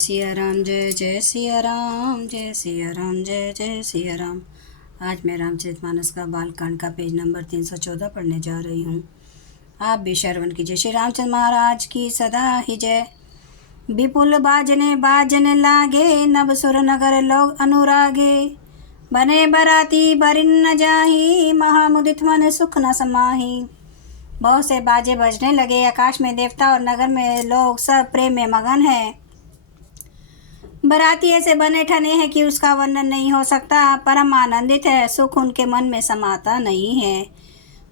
सिया राम जय जय सिया राम, जय सिया राम जय जय सिया राम। आज मैं रामचरितमानस का बालकांड का पेज नंबर 314 पढ़ने जा रही हूँ। आप भी श्रवण कीजिए। श्री रामचंद्र महाराज की सदा ही जय। विपुल बाजने लागे, नभ सुर नगर लोग अनुरागे। बने बराती बरिन न जाही, महामुदित मन सुख न समाही। बहुत से बाजे बजने लगे। आकाश में देवता और नगर में लोग सब प्रेम में मगन है। बराती ऐसे बने ठने हैं कि उसका वर्णन नहीं हो सकता। परम आनंदित है, सुख उनके मन में समाता नहीं है।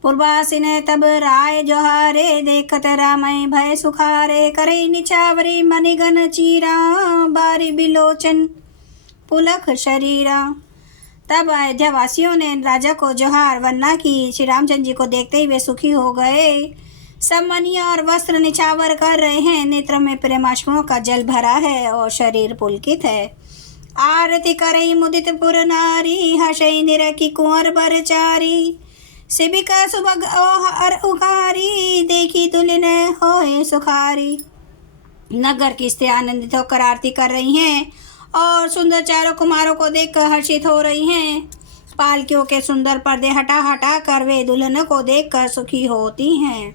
पूर्वासी ने तब राय जोहारे, देखत रामय भय सुखारे। करे निछावरी मणिगन चीरा, बारी बिलोचन पुलक शरीरा। तब अयोध्या वासियों ने राजा को जोहार वंदना की। श्री रामचंद्र जी को देखते ही वे सुखी हो गए। सब मणियां और वस्त्र निछावर कर रहे हैं। नेत्रों में प्रेमाश्रुओं का जल भरा है और शरीर पुलकित है। आरती करई मुदित पुर नारी, हर्षई निरखी कुंवर बरचारी। शिबिका सुभग और उगारी, देखी दुलिन होए सुखारी। नगर की स्त्रियां आनंदित होकर आरती कर रही हैं और सुंदर चारों कुमारों को देखकर हर्षित हो रही हैं। पालकियों के सुंदर पर्दे हटा हटा कर वे दुल्हनों को देखकर सुखी होती हैं।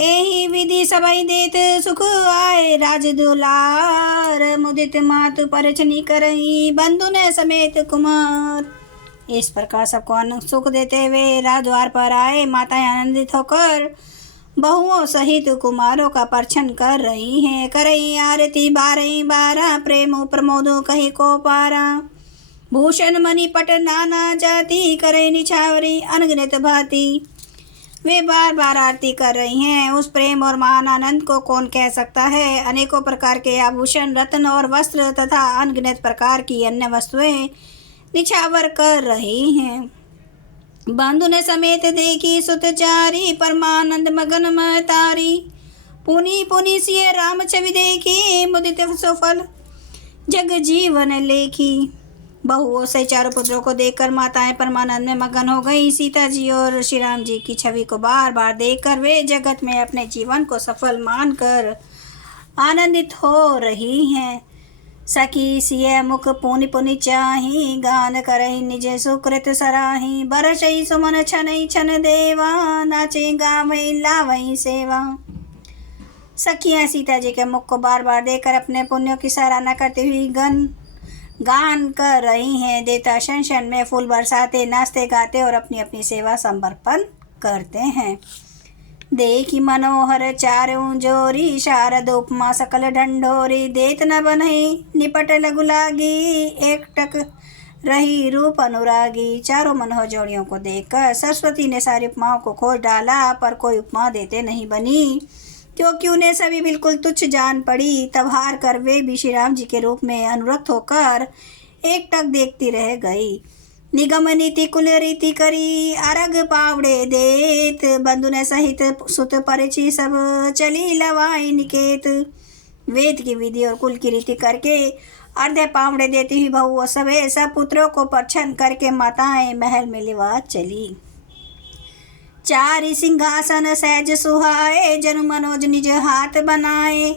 एही विधि सबई देत सुख आए, राज दुलार मुदित मातु परछनी करई, बंधु ने समेत कुमार। इस प्रकार सबको सुख देते हुए राजद्वार पर आए। माताएं आनंदित होकर बहुओं सहित कुमारों का परछन कर रही हैं। करई आरती बारई बारा, प्रेम प्रमोद कही को पारा। भूषण मणि पट नाना जाति, करे निछावरी अनगिनत भांति। वे बार बार आरती कर रही हैं। उस प्रेम और महान आनंद को कौन कह सकता है। अनेकों प्रकार के आभूषण, रत्न और वस्त्र तथा अनगिनत प्रकार की अन्य वस्तुएं निछावर कर रही हैं। बंधु ने समेत देखी सुतचारी, परमानंद मगन महतारी। पुनि पुनि सिय राम छवि देखी, मुदित सुफल जग जीवन लेखी। बहुओं से चारों पुत्रों को देखकर माताएं परमानंद में मगन हो गई। सीता जी और श्री राम जी की छवि को बार बार देखकर वे जगत में अपने जीवन को सफल मानकर आनंदित हो रही हैं। सखी सिय मुख पुनि पुनि चाही, गान करही निज सुकृत सराही। बरसई सुमन छनई छन देवा, नाचे गावई लावई सेवा। सखियां सीता जी के मुख को बार बार देखकर अपने पुण्यों की सराहना करती हुई गान कर रही हैं। देवता क्षण क्षण में फूल बरसाते, नाचते गाते और अपनी अपनी सेवा समर्पण करते हैं। देखी मनोहर चारों जोरी, शारद उपमा सकल ढंढोरी। देत न बनई निपट लघु लागी, एक टक रही रूप अनुरागी। चारों मनोहर जोड़ियों को देखकर सरस्वती ने सारी उपमाओं को खोज डाला, पर कोई उपमा देते नहीं बनी, क्योंकि उन्हें सभी बिल्कुल तुच्छ जान पड़ी। तब हार कर वे भी श्री राम जी के रूप में अनुरक्त होकर एक टक देखती रह गई। निगम नीति कुल रीति करी, अरग पावड़े देत। बंधु ने सहित सुत परिचि, सब चली लवाई निकेत। वेद की विधि और कुल की रीति करके अर्धे पावड़े देती हुई बहु सवे सब पुत्रों को परछन करके माताएं महल में लिवा चली। चारि सिंहासन सहज सुहाए, जनु मनोज निज हाथ बनाए।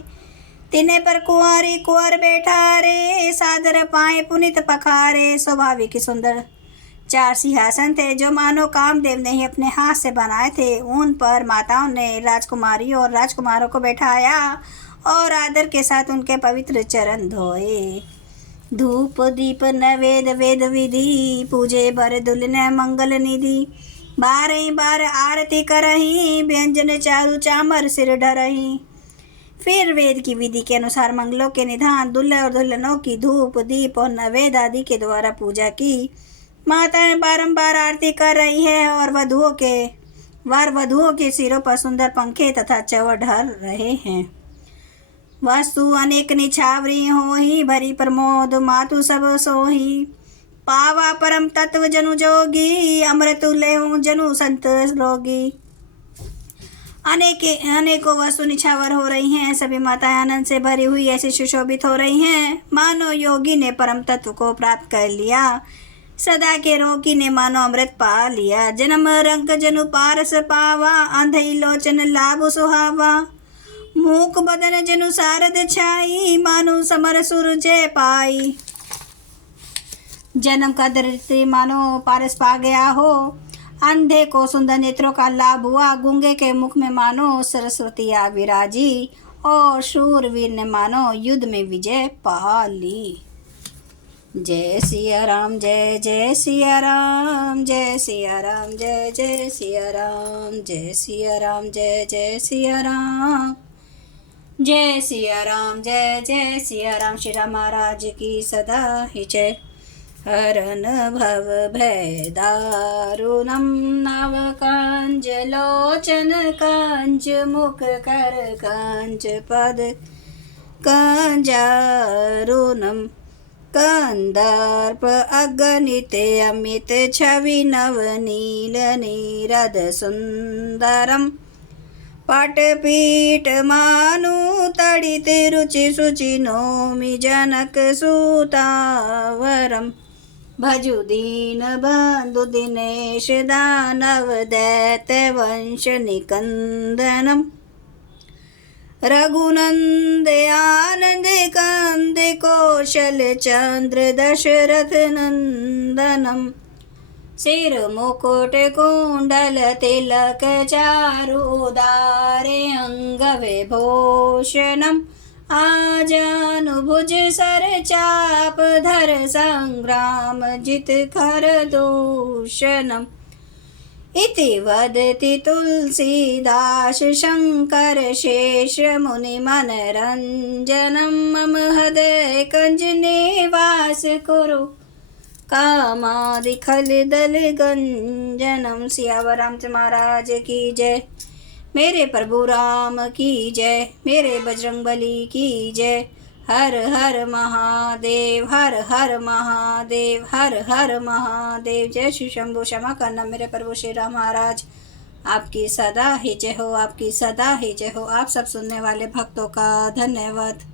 तिने पर कुंवारी कुंवर बैठा रे, सादर पाए पुनित पखारे। स्वाभाविक सुंदर 4 सिंहासन थे, जो मानो कामदेव ने ही अपने हाथ से बनाए थे। उन पर माताओं ने राजकुमारी और राजकुमारों को बैठाया और आदर के साथ उनके पवित्र चरण धोए। धूप दीप नवेद वेद विधि, पूजे बर दुल्हन मंगल निधि। बारही बार आरती करही, व्यंजन चारु चामर सिर ढरही। फिर वेद की विधि के अनुसार मंगलों के निधान, दुल्हे और दुल्हनों की धूप दीप और नवेद आदि के द्वारा पूजा की। माताएं बारंबार आरती कर रही है और वर वधुओं के सिरों पर सुंदर पंखे तथा चवर ढर रहे हैं। वस्तु अनेक निछावरी होही, भरी प्रमोद मातु सब सोही। पावा परम तत्व जनु जोगी, अमृत लेहु जनु संत रोगी। अनेकों वस्तु निछावर हो रही हैं। सभी माताएं आनंद से भरी हुई ऐसी सुशोभित हो रही हैं, मानो योगी ने परम तत्व को प्राप्त कर लिया। सदा के रोगी ने मानो अमृत पा लिया। जन्म रंग जनु पारस पावा, अंधई लोचन लाभ सुहावा। मूक बदन जनु सारद छाई, मानो समर सुर जय पाई। जन्म का दरिद्र मानो पारस पा गया हो, अंधे को सुंदर नेत्रों का लाभ हुआ, गूंगे के मुख में मानो सरस्वती आ विराजी, और शूरवीर ने मानो युद्ध में विजय पा ली। जय सिया राम, जय जय सिया राम, जय सिया राम, जय जय सिया राम, जय सिया राम, जय जय सिया राम, जय सिया राम, जय जय सिया राम। श्री राम महाराज की सदा ही जय। हरन भव भय दारुणम, नव कंज लोचन कंज मुख कर कंज पद कंजारुणम, कंदर्प अगणित अमित छवि नवनील नीरद सुंदरम, पटपीठ मानु तड़ित रुचि सुचि नौमि जनक सुतावरम, भजु दीन बंधु दिनेश दानव दैत्य वंश निकंदनम, रघुनंद आनंद कंद कौशल चंद्र दशरथ नंदनम, सिर मुकुट कुंडल तिलक चारुदारे अंग विभूषणम, आजानुभुज सर चाप धर संग्राम जित खर दूषणम, इति वदति तुलसीदास शंकर शेष मुनि मनरंजनम, मम हृदय कंज निवास कुरु कामादि खल दल गंजनम। सियावर रामचंद्र महाराज की जय। मेरे प्रभु राम की जय, मेरे बजरंगबली की जय। हर हर महादेव, हर हर महादेव, हर हर महादेव। जय श्री शंभु। क्षमा करना मेरे प्रभु श्री राम महाराज, आपकी सदा ही जय हो, आपकी सदा ही जय हो। आप सब सुनने वाले भक्तों का धन्यवाद।